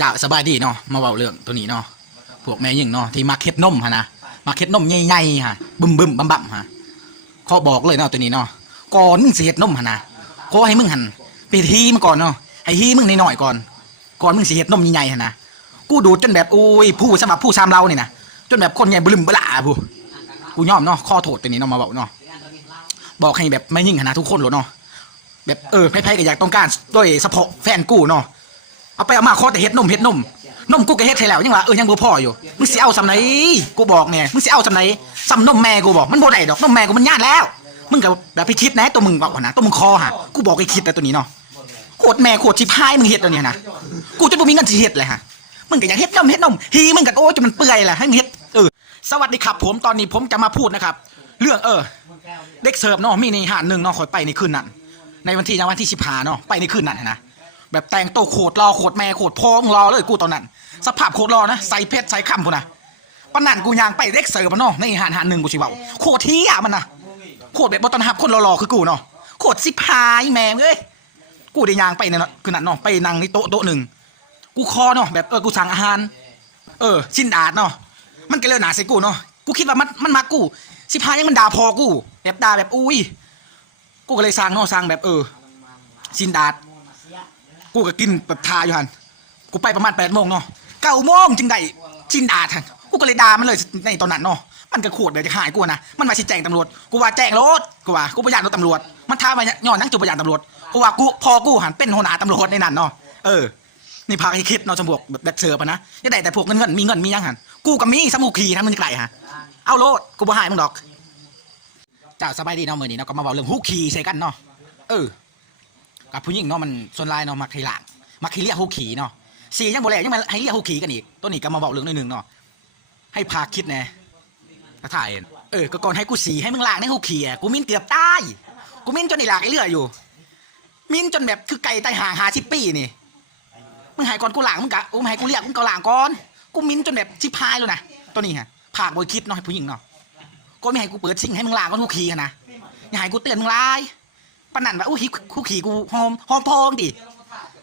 จะสบายดีเนาะมาเว้าเรื่องตัวนี้เนาะพวกแม่ยิ่งเนาะที่มาเค็ดนมฮะนะมาเค็ดนมใหญ่ๆฮะบึมบึมบัมบัมฮะขาบอกเลยเนาะตัวนี้เนาะก่อนมึงสิเฮ็ดนมฮะนะขอให้มึงหันไปทีมันก่อนเนาะให้ฮีมึงน้อยๆก่อน ก่อนมึงสิเฮ็ดนมใหญ่ๆฮะนะกูดูดจนแบบโอ้ยผู้สำหรับผู้ชามเราเนี่ยนะจนแบบคนใหญ่บลึมบลาผู้กูยอมเนาะข้อโทษตัวนี้เนาะมาบอกเนาะบอกให้แบบไม่ยิ่งฮะนะทุกคนหลดเนาะแบบเออไพ่ๆก็อยากต้องการด้วยเฉพาะแฟนกูเนาะ เอาไปเอามาขอแต่เฮ็ดนมเฮ็ดนมนมกูก็เฮ็ดให้แล้วยังว่าเออยังบ่พออยู่มึงสิเอาสำไหนกูบอกเนี่ยมึงสิเอาสำไหนสำนมแม่กูบอกมันบ่ได้ดอกนมแม่กูมันยากแล้ว มึงก็แบบไปคิดนะตัวมึงบอกว่านะตัวมึงคอหะกูบอกให้คิดแต่ตัวนี้เนาะโคตรแม่โคตรชิพายมึงเฮ็ดตัวเนี้ยนะกูจะบ่มีเงินสิเฮ็ดเลยฮะมึงก็อยากเฮ็ดนมเฮ็ดนมฮีมึงก็โอ้จนมันเปื่อยแหละให้มึงเฮ็ดเออสวัสดีครับ ผมตอนนี้ผมจะมาพูดนะครับ เรื่องเออ เด็กเสิร์ฟเนาะมีในหาดหนึ่งเนาะคอยไปในคืนนั้นในวันที่นะวันที่สิบห้าเนาะไปในคืนนั้นนะ แบบแต่งโตโคตรอโคตรแม่โคตรพองรอเลยกูตอนนั้น สภาพโคตรอนะใส่เพชรใส่คำพูนะปนันกูยางไปเด็กเสิร์ฟมันเนาะในหาดหาดหนึ่งกูชิเว่าโคตรเที่ยมันนะโคตรแบบบอตอนหับคนรอๆคือกูเนาะโคตรสิพายแม่งเอ้ยกูได้ยางไปเนี่ยเนาะคืนนั้นเนาะไปนั่งในโต๊ะโต๊ะหนึ่งกูคอเนาะแบบเออกูสั่งอาหาร เออชินดาดเนาะมันก็เลยหนาใส่กูเนาะกูคิดว่ามันมันมากูสิพายยังมันด่าพอกูแบบด่าแบบอุ้ยกูก็เลยสั่งเนาะสั่งแบบเออชินดาด กูก็กินแบบทาอยู่หันกูไปประมาณแปดโมงเนาะเก้าโมงจึงได้ชินดาทันกูก็เลยด่ามันเลยในตอนนั้นเนาะมันก็ขวดเดี๋ยวจะหายกูนะมันมาชี้แจงตำรวจกูว่าแจ้งรถกูว่ากูประหยัดรถตำรวจมันท้ามาย้อนนั่งจูประหยัดตำรวจกูว่ากูพอกูหันเป็นหัวหน้าตำรวจในนั้นเนาะเออนี่พาให้คิดเนาะจำพวกแบบแบบเสิร์ฟอะนะจะได้แต่พวกเงินเงินมีเงินมียังหันกูกับมีสมุขีทั้งมึงไกลฮะเอาโลดกูบ่หายมึงดอกเจ้าสบายดีเนาะเมื้อนี้เนาะก็มาเว้าเรื่องฮู้ขี่ใส่กันเนาะเออ กับผู้หญิงเนาะมันส่วนลายเนาะมักให้หลังมักให้เรียกฮูขี่เนาะสี่ยังบ่แล้วยังมาให้เรียกฮูขี่กันอีกตัวนี้ก็มาเว้าเรื่องหนึงเนาะให้พาคิดแน่ถ้าถ่ายเห็นเออก็ก่อนให้กูสีให้มึงล้างในฮูขี่อะกูมินเกือบตายกูมินจนไอ้หลากไอ้เลืออยู่ มินจนแบบคือไก่ใต้ห่างหาชิปปี้นี่มึงหายก่อนกูหล้างมึงกะโอ้มึงให้กูเรียกมึงก็ล้างก่อนกูมินจนแบบชิพายเลยนะตัวนี้ฮะผากบอยคิดเนาะให้ผู้หญิงเนาะก็ไม่ให้กูเปิดซิงให้มึงล้างก็ฮู้ขี่นะอย่าให้กูเตือนมึงลาย ปานนันว่าอู้หิคู่ขี่กูหอมหอมพองดิ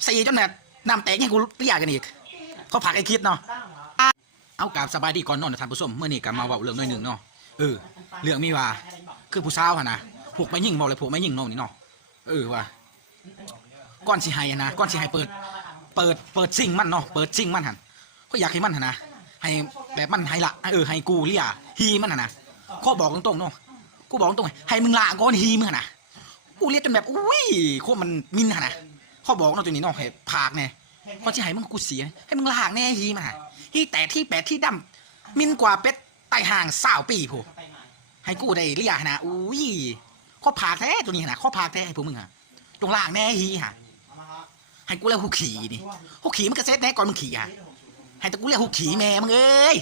สีจนแบบน้ำแตกให้กูเปียกกันอีกเขาผักไอ้คิดเนาะเอากราบสบายดีก่อนนอนนะท่านผู้ชมเมื่อนี้ก็มาเว้าเรื่องหน่อยหนึ่งเนาะเออเรื่องมีว่าคือผู้สาวหั่นะพวกไม่ยิ่งบอกเลยพวกไม่ยิ่งเนาะนี่เนาะเออว่าก้อนสิให้อะนะก้อนสิให้เปิด เปิดเปิดซิ่งมันเนาะเปิดซิ่งมันหันก็อยากให้มันหันนะให้แบบมันให้ละเออให้กูเลียฮีมันหันนะข้อบอกตรงๆเนาะกูบอกตรงๆให้มึงลาก่อนฮีมึงหันนะ กูเรียกจนแบบอุ้ยโคตรมันมินขนะเขาบอกเนาะตัวนี้เนาะให้ผากเนี่ยก็จะให้มึงกูเสีย ให้มึงลากแน่ฮีมาฮีแต่ที่แปดที่ดำมินกว่าเป็ดไตห่างสาวปีผู้ให้กูได้เรียกนะอุ้ยข้อผากแท้ตัวนี้นะข้อผากแท้ให้พวกมึงอะตรงลากแน่ฮีฮะให้กูเรียกหูขี่นี่หูขี่มันก็เซ็ตแน่ก่อนมึงขี่อะให้แต่กูเรียกหูขี่แม่มึงเอ้ย